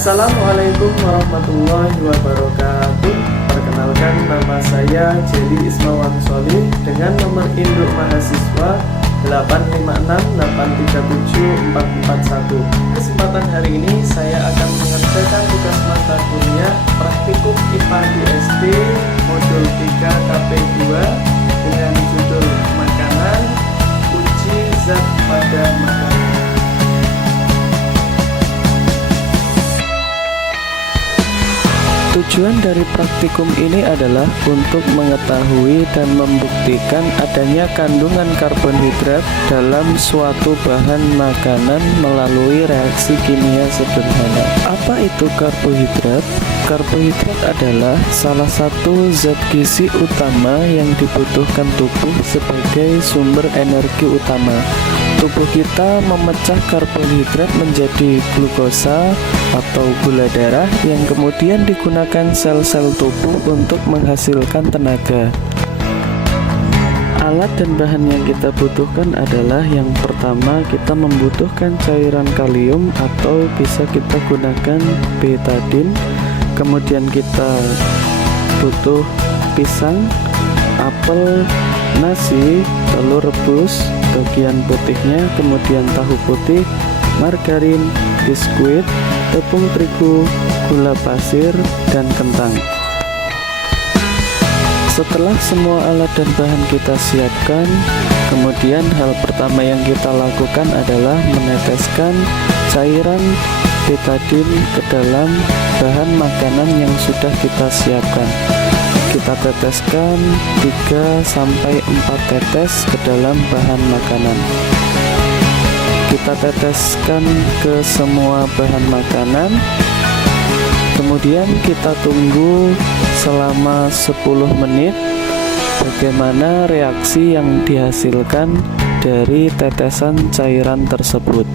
Assalamualaikum warahmatullahi wabarakatuh. Perkenalkan, nama saya Jelly Ismawan Sholih dengan nomor induk mahasiswa 856837441. Kesempatan hari ini saya akan mengerjakan tugas mata kuliah praktikum IPA di SD modul 3 KP2 dengan judul makanan, uji zat pada makanan. Tujuan dari praktikum ini adalah untuk mengetahui dan membuktikan adanya kandungan karbohidrat dalam suatu bahan makanan melalui reaksi kimia sederhana. Apa itu karbohidrat? Karbohidrat adalah salah satu zat gizi utama yang dibutuhkan tubuh sebagai sumber energi utama. Tubuh kita memecah karbohidrat menjadi glukosa atau gula darah yang kemudian digunakan sel-sel tubuh untuk menghasilkan tenaga. Alat dan bahan yang kita butuhkan adalah yang pertama, kita membutuhkan cairan kalium atau bisa kita gunakan betadin. Kemudian kita butuh pisang, apel, nasi, telur rebus bagian putihnya, kemudian tahu putih, margarin, biskuit, tepung terigu, gula pasir, dan kentang. Setelah semua alat dan bahan kita siapkan, kemudian hal pertama yang kita lakukan adalah meneteskan cairan betadin ke dalam bahan makanan yang sudah kita siapkan. Kita teteskan 3-4 tetes ke dalam bahan makanan. Kita teteskan ke semua bahan makanan. Kemudian kita tunggu selama 10 menit bagaimana reaksi yang dihasilkan dari tetesan cairan tersebut.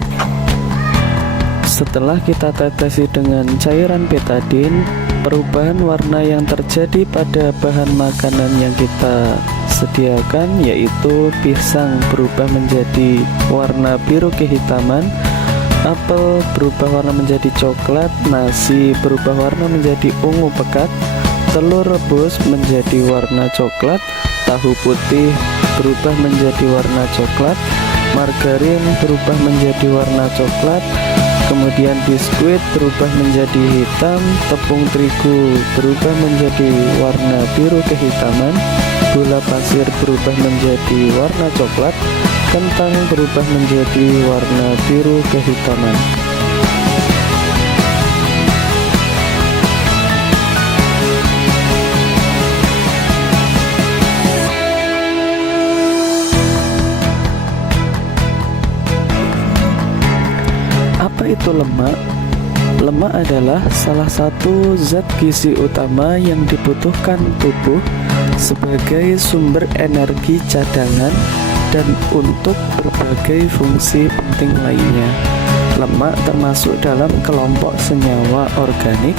Setelah kita tetesi dengan cairan betadin, perubahan warna yang terjadi pada bahan makanan yang kita sediakan, yaitu pisang berubah menjadi warna biru kehitaman, apel berubah warna menjadi coklat, nasi berubah warna menjadi ungu pekat, telur rebus menjadi warna coklat, tahu putih berubah menjadi warna coklat, margarin berubah menjadi warna coklat, kemudian biskuit berubah menjadi hitam, tepung terigu berubah menjadi warna biru kehitaman, gula pasir berubah menjadi warna coklat, kentang berubah menjadi warna biru kehitaman. Apa itu lemak? Lemak adalah salah satu zat gizi utama yang dibutuhkan tubuh sebagai sumber energi cadangan dan untuk berbagai fungsi penting lainnya. Lemak termasuk dalam kelompok senyawa organik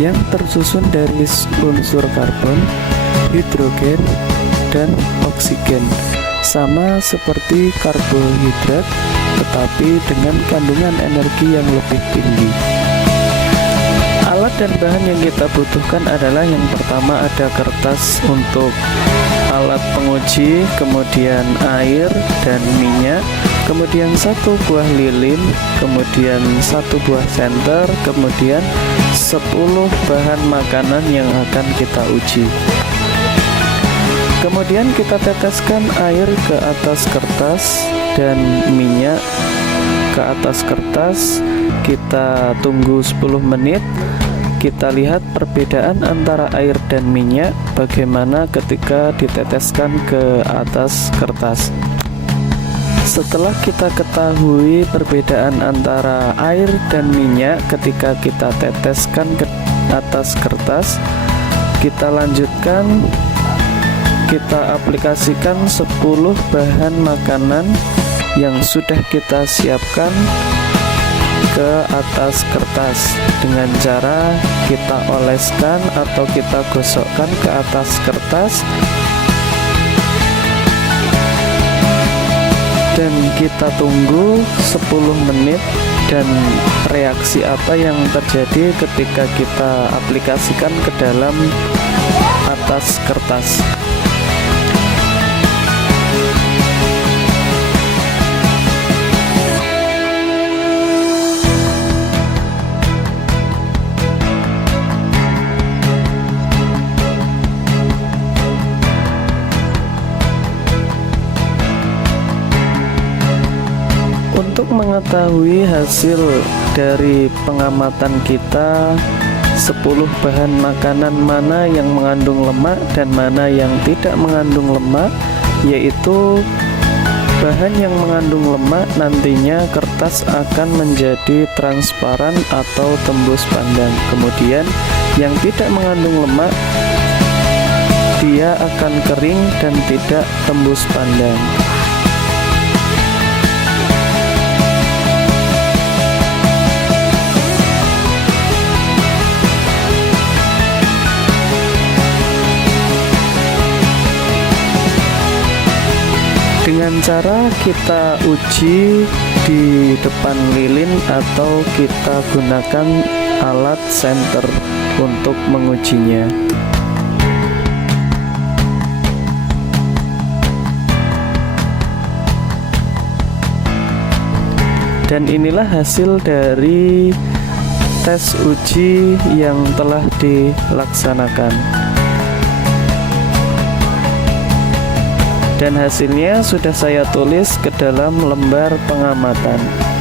yang tersusun dari unsur karbon, hidrogen, dan oksigen, sama seperti karbohidrat tetapi dengan kandungan energi yang lebih tinggi. Alat dan bahan yang kita butuhkan adalah yang pertama ada kertas untuk alat penguji, kemudian air dan minyak, kemudian 1 buah lilin, kemudian 1 buah senter, kemudian 10 bahan makanan yang akan kita uji. Kemudian kita teteskan air ke atas kertas dan minyak ke atas kertas. Kita tunggu 10 menit. Kita lihat perbedaan antara air dan minyak bagaimana ketika diteteskan ke atas kertas. Setelah kita ketahui perbedaan antara air dan minyak ketika kita teteskan ke atas kertas, kita lanjutkan. Kita aplikasikan 10 bahan makanan yang sudah kita siapkan ke atas kertas dengan cara kita oleskan atau kita gosokkan ke atas kertas dan kita tunggu 10 menit dan reaksi apa yang terjadi ketika kita aplikasikan ke dalam atas kertas. Untuk mengetahui hasil dari pengamatan kita 10 bahan makanan mana yang mengandung lemak dan mana yang tidak mengandung lemak, yaitu bahan yang mengandung lemak nantinya kertas akan menjadi transparan atau tembus pandang. Kemudian yang tidak mengandung lemak, dia akan kering dan tidak tembus pandang. Dengan cara kita uji di depan lilin atau kita gunakan alat senter untuk mengujinya. Dan inilah hasil dari tes uji yang telah dilaksanakan. Dan hasilnya sudah saya tulis ke dalam lembar pengamatan.